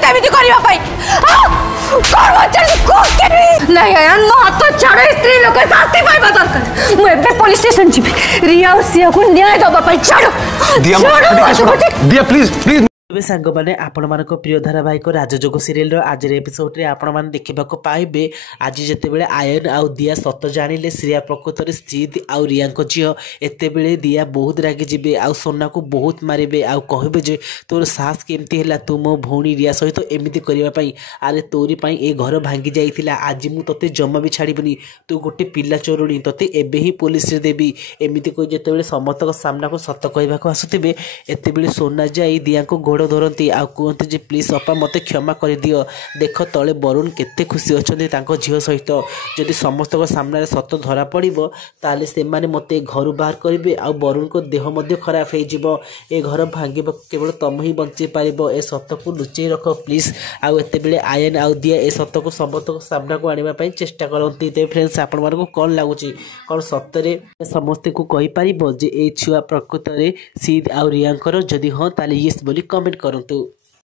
सहित एमिति करिवा पाई कर्मचारी को केबी नहीं आयन मो हाथ छाड़ स्त्री लोक शास्ति पाइबा दरकार मु एबे पुलिस स्टेशन जीबी रिया और सिया को न्याय दबा पाई छाड़ दिया प्लीज प्लीज तेज सांग मैंने आपण मान प्रिय धारावाहिक राजजोग सीरियल आज एपिसोड रे आपण मैंने देखा पाइबे आज जितेबले आयन आउ दिया सत जानिले श्रिया प्रकृत में स्थित आउ रिया झील एत दिया बहुत रागी जी आउ सोना को बहुत मारे आउ कहे जे तोर साहस केमती है तू मो भौणी रिया सहित एमती करने आरे तोरी ए घर भांगी जाइला आज मु तोते जमा भी छाड़बनी तू गोटे पिला चोरुणी तोते एबे ही पुलिस रे देवी एमती कही जिते समस्त सामना को सत कहवाक आसुवे एत सोना जाई दिया को गोड़ धरती आ कहते जे प्लीज अपा मत क्षमा कर दियो देख तले वरुण केते खुशी अच्छा झील सहित जदि समस्त सामने सत धरा पड़ो ताले से मते घर बाहर करेंगे आ वरुण को देह मध्य खराब हो घर भांगे केवल तुम ही बंची पार ए सत को लुचई रख प्लीज आउ एत आयन आउ दिया ए सत को समस्त सामना को आने चेष्टा करती तो फ्रेंड्स आपण मानक कौन लगुच कौन सतरे समस्ते को कहीपर जे ए छुआ प्रकृत में सीध आउ रियांकर जदि हाँ ताले येस बोली कमेंट करंतु।